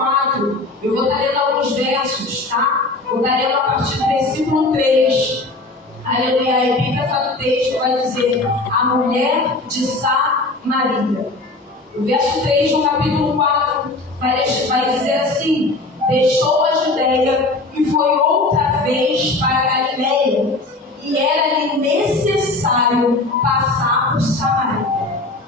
4. Eu vou estar lendo alguns versos, tá? Vou estar lendo a partir do versículo 3. Aleluia. A epígrafe do texto vai dizer: a mulher de Samaria. O verso 3 do capítulo 4 vai dizer assim: deixou a Judeia e foi outra vez para a Galileia, e era-lhe necessário passar por Samaria.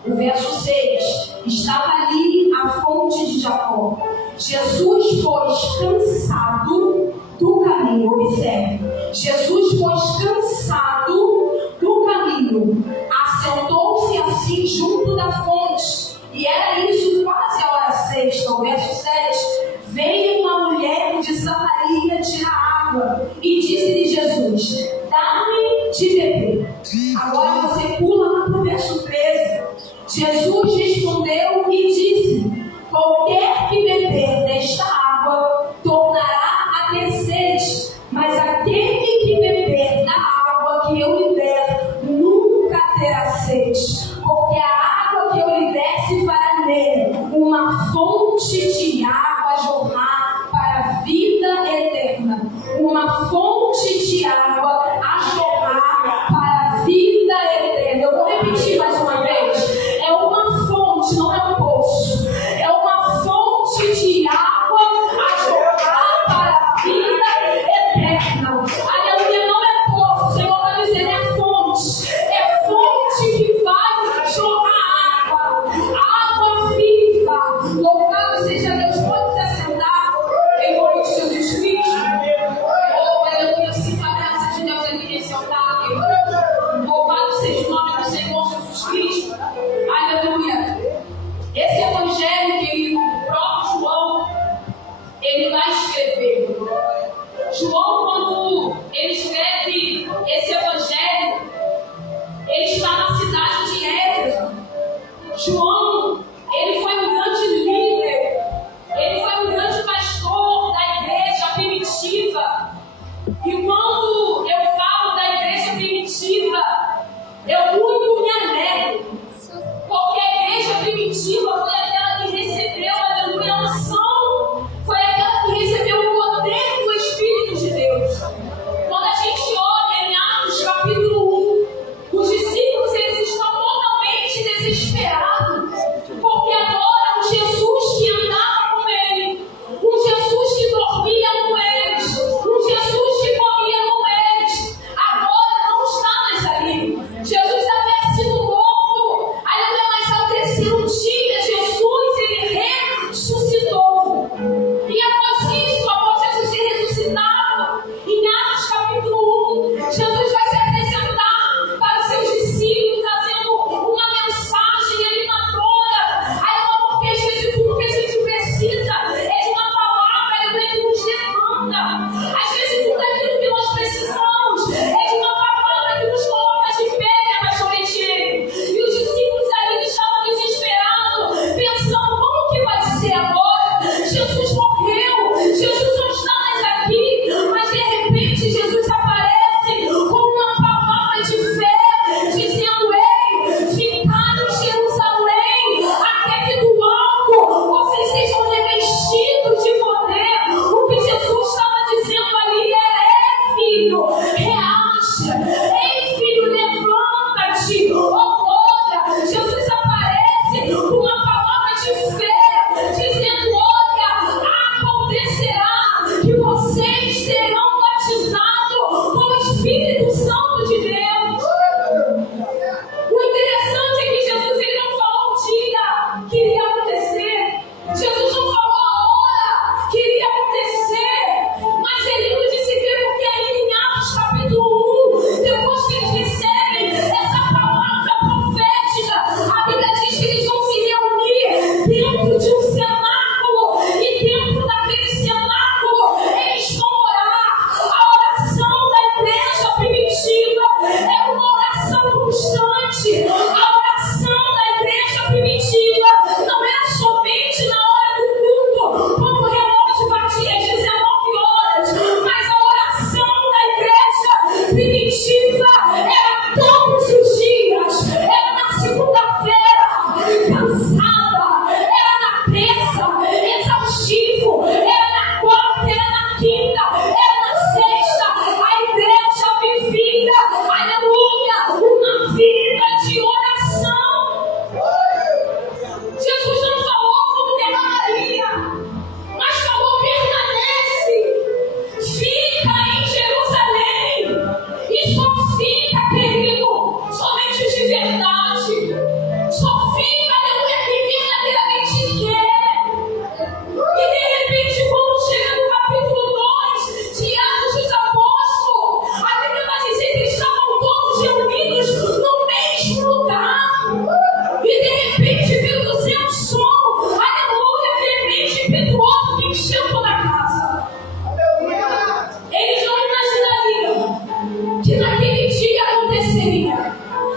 O verso 6: estava ali a fonte de Jacó. Jesus, pois, cansado do caminho, observe, Jesus, pois, cansado do caminho, assentou-se assim junto da fonte, e era isso quase a hora sexta. O verso 7: veio uma mulher de Samaria tirar água, e disse-lhe Jesus: dá-me de beber. Agora você pula para o verso 13. Jesus respondeu e disse: qualquer que beber desta água tornará a ter sede, mas aquele que beber da água que eu lhe der nunca terá sede, porque a água que eu lhe der fará nele uma fonte de água jorrar para a vida eterna. Uma fonte de água a jorrar para a vida eterna. Eu vou repetir mais uma vez. É uma fonte, não é um poço. É uma fonte de água a jorrar para a vida eterna. Aleluia, não é poço. O Senhor está dizendo, é fonte. É fonte que vai jorrar água viva. Louvado seja Deus. Pode se assentar em nome de Jesus Cristo. Oh, aleluia, sinta a graça de Deus aqui nesse altar. Louvado seja o nome do Senhor Jesus Cristo. Aleluia. Esse evangelho, querido, o próprio João E de repente, quando chega no capítulo 2 de Atos dos Apóstolos, a Bíblia vai dizer que eles estavam todos reunidos no mesmo lugar. E de repente veio do céu um som, aleluia, veemente, impetuoso, que encheu toda a casa. Eles não imaginariam que naquele dia aconteceria.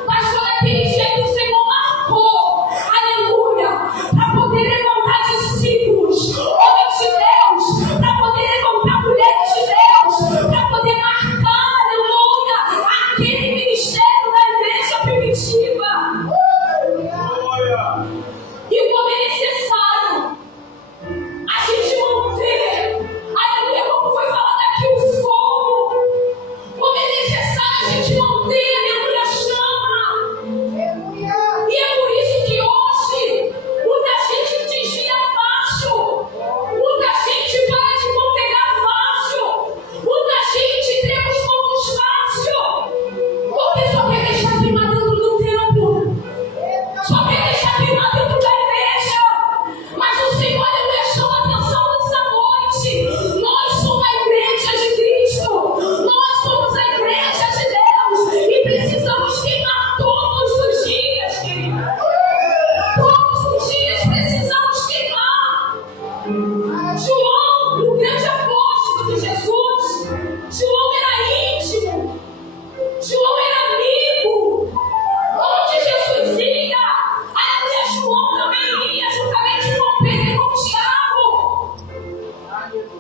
Mas foi naquele dia que o Senhor marcou, aleluia, para poder levantar discípulos, homens de Deus, para poder levantar mulheres de Deus, para poder marcar, aleluia, aquele ministério da igreja primitiva. E como é necessário a gente manter, aleluia, como foi falado aqui, o fogo. Como é necessário a gente manter, aleluia, a chama. E é por isso que hoje muita gente desvia fácil, muita gente para de congregar fácil, muita gente entrega os povos fácil, porque só quer deixar queimar dentro do templo, só quer deixar queimar dentro da igreja. Mas o Senhor, aleluia, chama a atenção nessa noite. Nós somos a igreja de Cristo, nós somos a igreja de Deus e precisamos queimar todos os dias, querido. Todos os dias precisamos queimar. João, o grande apóstolo de Jesus, João era íntimo, João era amigo. Onde Jesus ia, aleluia, João também ia, juntamente com Pedro e com Tiago.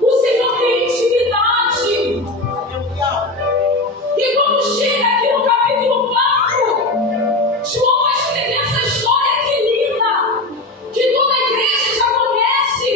O Senhor tem intimidade. E quando chega aqui no capítulo 4, João vai escrever essa história que linda, que toda a igreja já conhece.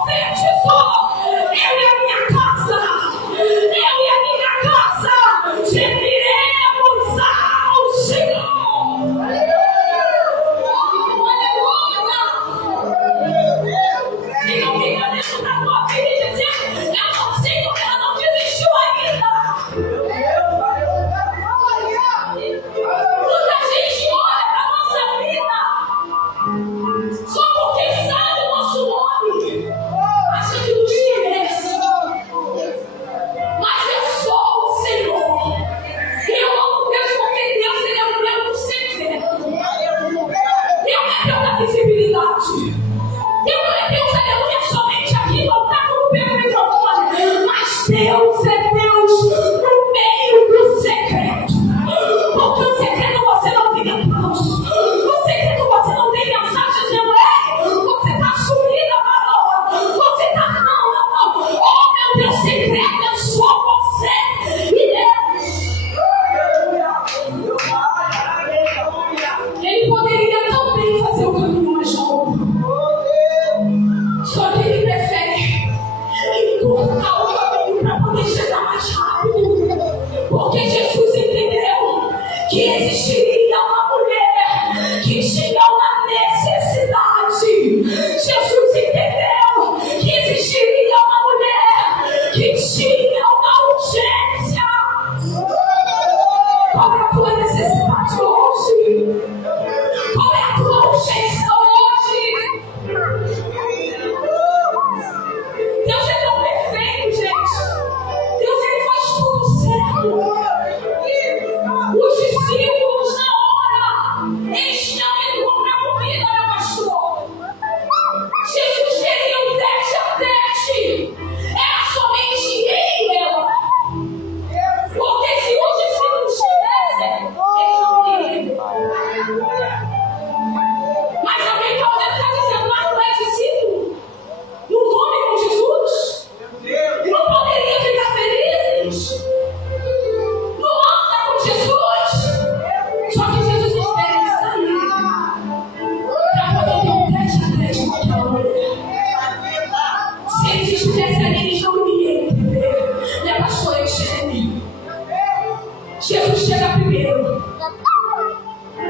profetizou: eu e a minha casa serviremos ao Senhor. Tem alguém lá dentro da tua vida e dizer: eu não sei porque ela não desistiu ainda. Muita gente olha para a nossa vida só porque sabe o nosso nome, acha que nos merece, mas é só o Senhor. E eu amo Deus porque Deus, Ele é o Deus do secreto. Deus é Deus da visibilidade. Deus não é Deus, aleluia, somente aqui voltado pelo microfone, mas Deus é Deus no meio do secreto. Porque o secreto você não tem aplauso, no secreto você não tem mensagem dizendo: ei, você está sumida, varoa, você está não. Oh meu Deus, secreto é só você e Deus. Ele poderia também fazer o caminho mais longo, só que ele prefere encurtar o caminho para poder chegar mais rápido. Porque Jesus entendeu que existiria uma mulher que tinha uma necessidade. Jesus entendeu que existiria uma mulher que tinha uma urgência. Qual é a tua necessidade hoje? Qual é a tua urgência hoje? Deus é tão perfeito, gente. Deus, Ele faz tudo certo. Os discípulos na hora, eles tinham ido comprar comida, meu pastor. Jesus queria um tete a tete. Era somente ele e ela. Porque se os discípulos tivessem, eles não iriam. Mas alguém está olhando e está dizendo: mas não é discípulo? Não come com Jesus? Não poderia ficar felizes? Não anda com Jesus? Só que Jesus espera ele sair para poder ter um tete a tete com aquela mulher. Se eles estivessem ali, eles não iriam entender. Minha pastora Eugênia, Jesus chega primeiro.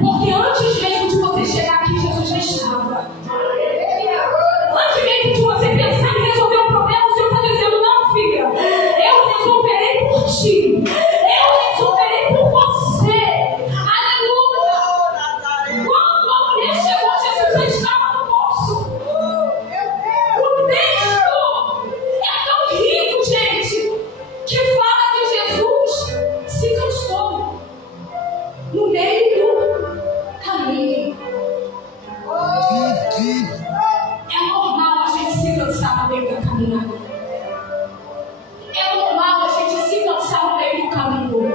Porque antes mesmo de você chegar aqui, Jesus já estava. Antes mesmo de você pensar em resolver o problema, o Senhor está dizendo: não, filha, eu resolverei por ti. Eu resolverei por você. Aleluia. Quando a mulher chegou, Jesus já estava no poço. O texto é tão rico, gente, que fala que Jesus se cansou no meio do caminho. É normal a gente se cansar no meio da caminhada. É normal a gente se cansar no meio do caminho.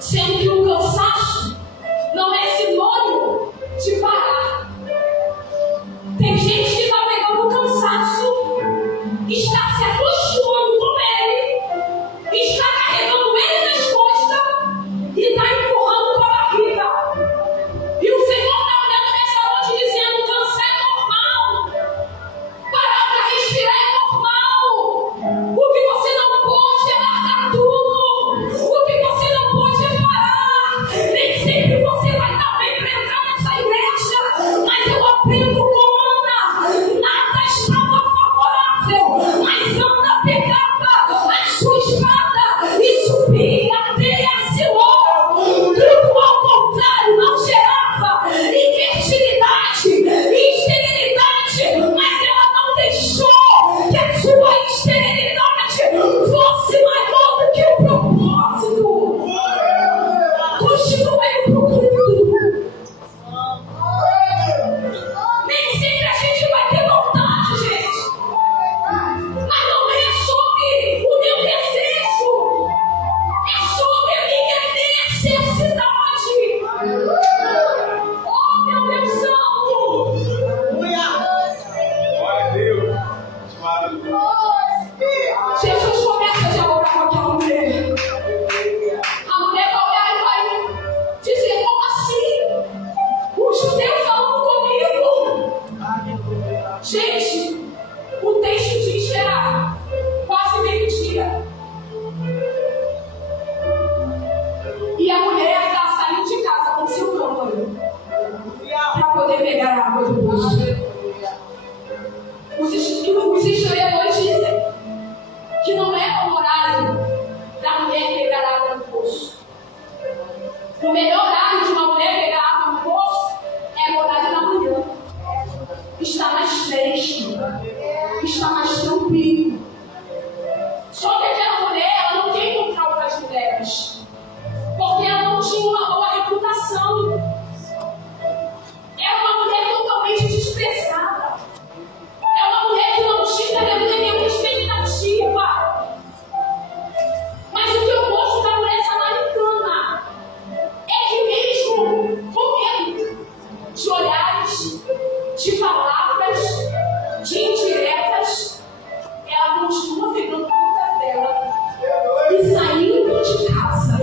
Sendo que o cansaço não é sinônimo de parar. Tem gente que está pegando o cansaço, está se acostumando com ele, está carregando ele nas costas e está empurrando com a barriga. E o Senhor está olhando nessa noite dizendo: cansar é normal. Parar para respirar é normal. O que você não pode é largar tudo. O que você não pode é parar. Nem sempre você vai estar bem para entrar nessa igreja. Mas eu aprendo com Ana. Nada estava favorável, mas Ana comigo. Só que aquela mulher, ela não tem controle com as mulheres. Porque ela não tinha uma boa reputação. É uma mulher totalmente desprezada. É uma mulher que não tinha nenhuma expectativa. Mas o que eu gosto da mulher samaritana é que mesmo com medo de olhares, de palavras, de indiretas, ela continua pegando conta dela e saindo de casa.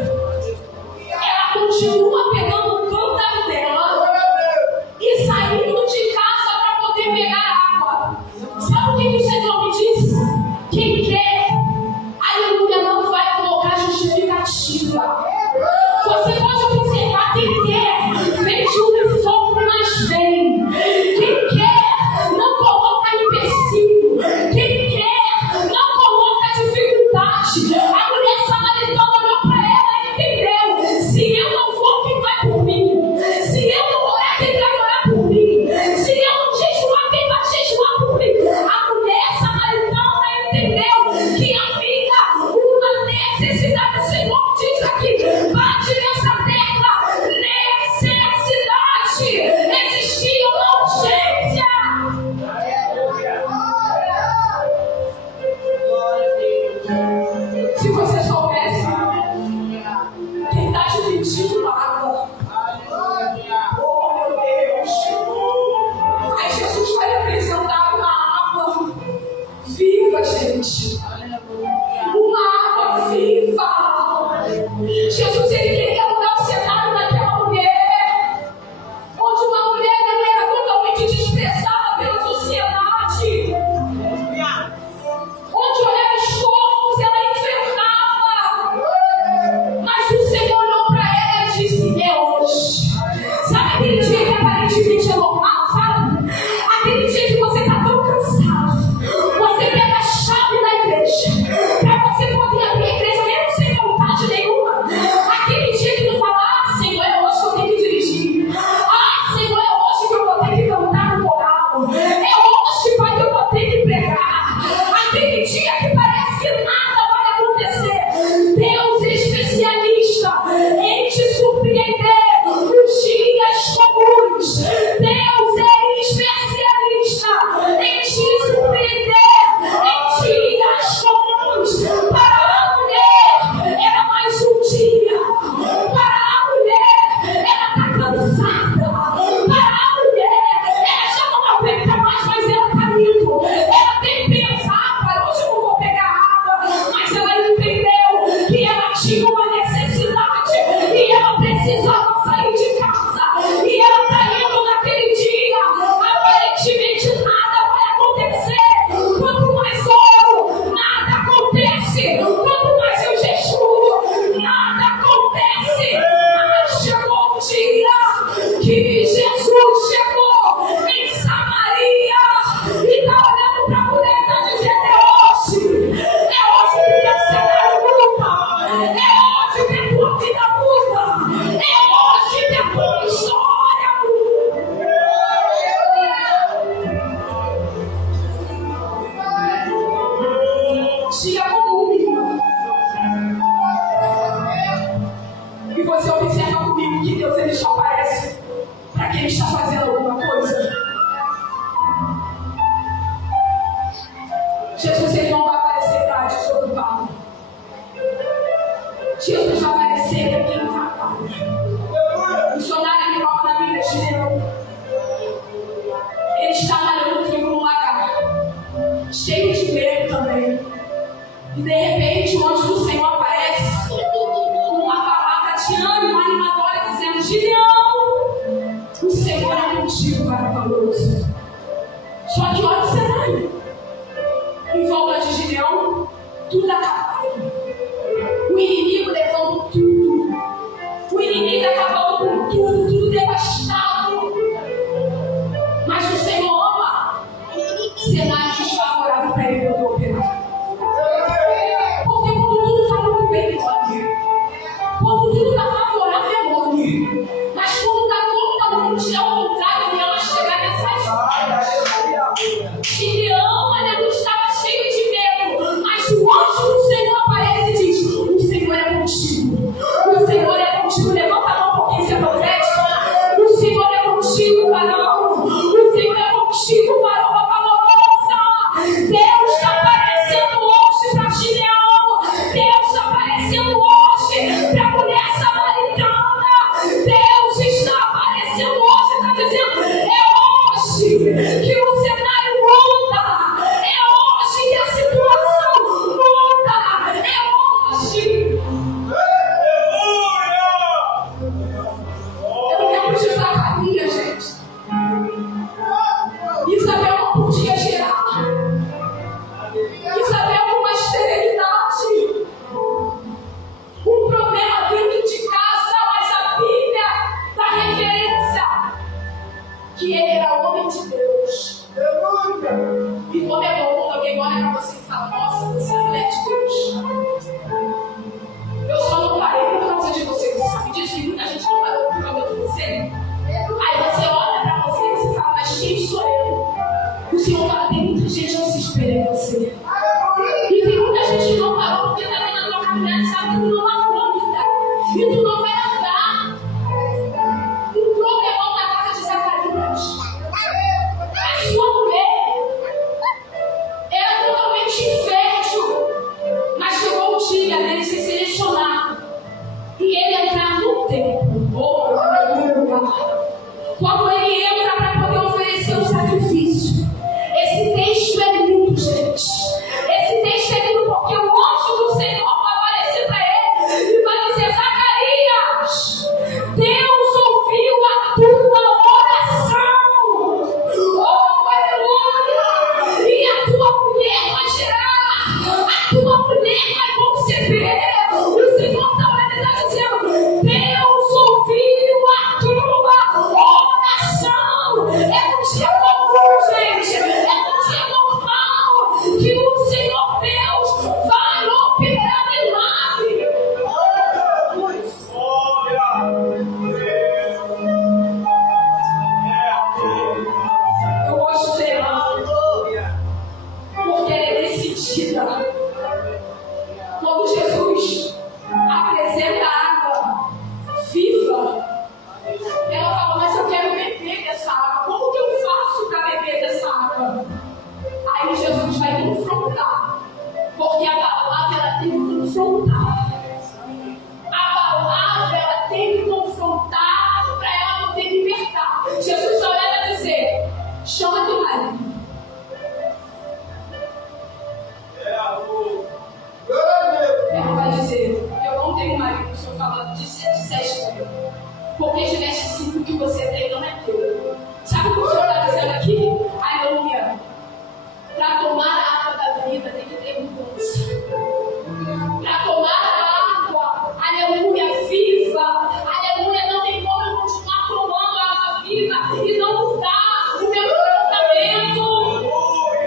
Ela continua pegando conta dela e saindo de casa para poder pegar água. Sabe o que o Senhor me disse? Quem quer, aleluia, não vai colocar justificativa. Você pode observar quem quer, vem de uniforme, mas vem. Quem quer, não coloca empecilho. Quem quer, não coloca dificuldade. A mulher samaritana olhou para ela e entendeu. Se eu não for, quem vai por mim? Se eu não orar, quem vai orar por mim? Se eu não jejuar, quem vai jejuar por mim? A mulher samaritana entendeu que havia uma necessidade. O Senhor diz aqui, bate nessa tecla, necessidade. Existia uma urgência. Se você soubesse quem está te pedindo água, oh meu Deus, aí Jesus vai apresentar uma água viva, gente, uma água viva. Jesus, ele queria mudar o cenário daquela mulher, onde uma mulher não era totalmente desprezada pela sociedade, onde olhares tortos ela enfrentava, mas o Senhor olhou para ela e disse: é hoje. Sabe aquele dia que aparentemente é normal, sabe? Aquele dia que você está tão cansado, você pega a chave da igreja para você poder abrir a igreja mesmo sem vontade nenhuma. Aquele dia que tu fala: ah, Senhor, é hoje que eu tenho que dirigir. Ah, Senhor, é hoje que eu vou ter que cantar no coral. É hoje, Pai, que eu vou ter que pregar. Aquele dia que parece que nada vai acontecer. Deus é especialista em te surpreender nos dias comuns. Deus é especialista em te surpreender em dias comuns. Para a mulher era mais um dia. Para a mulher ela está cansada. Para a mulher ela já não aguenta mais, mas ela está indo. Ela tem que pensar: para hoje eu não vou pegar água. Mas ela entendeu que ela tinha uma necessidade e ela precisava sair de casa. E ela está indo naquele dia. Aparentemente nada vai acontecer. Quanto mais oro, nada acontece. Quanto mais eu jejuo, nada acontece. Mas chegou o dia que Jesus chegou em Samaria e está olhando para a mulher e está dizendo: é hoje. É hoje que teu cenário muda. É hoje que a tua vida muda. É hoje que a tua história muda. Dia comum. E você observa comigo que Deus ele só aparece para quem está fazendo alguma coisa. Jesus ele não vai aparecer para desocupado. Jesus vai aparecer para quem trabalha. O dicionário ele coloca na Bíblia Gideão. Ele está malhando trigo num lagar, cheio de medo também. E de repente o anjo do Senhor aparece com uma palavra de ânimo animadora, dizendo: Gideão, o Senhor é contigo, valoroso. Só que olha o cenário. Em volta de Gideão, tudo acabado. O inimigo levando tudo. O inimigo acabando com tudo, tudo devastado. Mas o Senhor ama cenário desfavorável para ele poder operar. Porque quando tudo está muito bem, quando tudo está favorável, é mole. Mas quando está totalmente ao contrário, ele ama chegar nessas horas. Gideão, ele estava cheio de fala, nossa, você é mulher de Deus. Eu só não parei por causa de você. Você sabe disso? E muita gente não parou por causa de você. Aí você olha pra você e você fala, mas quem sou eu? O Senhor fala, tem muita gente que se espelha em você. E tem muita gente que não parou porque está vendo a tua caminhada, sabe que tu não aguenta. E tu não vai andar. Entrou o demônio na casa de Zacarias. A sua mulher era totalmente infértil. Mas chegou o dia dele ser selecionado. E ele entrar no templo. Oh, aleluia. Quando ele entra para poder oferecer o sacrifício. Esse texto é lindo, gente. Esse texto é lindo porque o anjo do Senhor vai aparecer para ele e vai dizer, Zacarias, Deus ouviu a tua oração. Oh, aleluia! E a tua mulher vai gerar, a tua mulher vai conceber. O Senhor está dizendo, Deus ouviu a tua oração. É um dia comum, gente. É um dia normal que o Senhor Deus vai operar milagre. Eu gosto dela porque ela é decidida. Quando Jesus apresenta a água viva, ela fala, mas eu quero beber dessa água. Como que eu faço para beber dessa água? Aí Jesus vai confrontar. Porque a palavra ela tem que confrontar. A palavra ela tem que confrontar para ela poder libertar. Jesus vai olhar e vai dizer, chama teu marido. Ela vai dizer, eu não tenho marido. O Senhor fala, disseste teu. Porque tiveste 5 que você tem, não é teu. Sabe o que o Senhor está dizendo aqui? Aleluia. Para tomar a água da vida tem que ter mudança. Para tomar a água, aleluia, viva, aleluia, não tem como eu continuar tomando a água viva e não mudar o meu comportamento.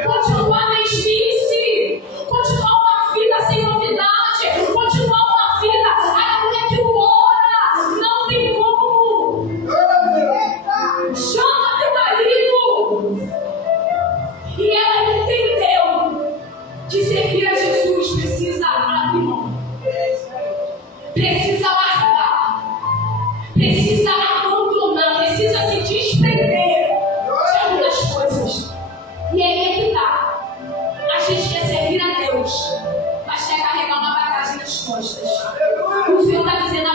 Continuar mesmice, continuar uma vida sem novidade, continuar uma vida, aleluia, que mora, não tem como. Chama teu marido. E ela entendeu que servir a Jesus precisa abrir mão, precisa largar, precisa abandonar, precisa se desprender de algumas coisas. E aí é que tá. A gente quer servir a Deus, mas quer carregar uma bagagem nas costas. O Senhor está dizendo,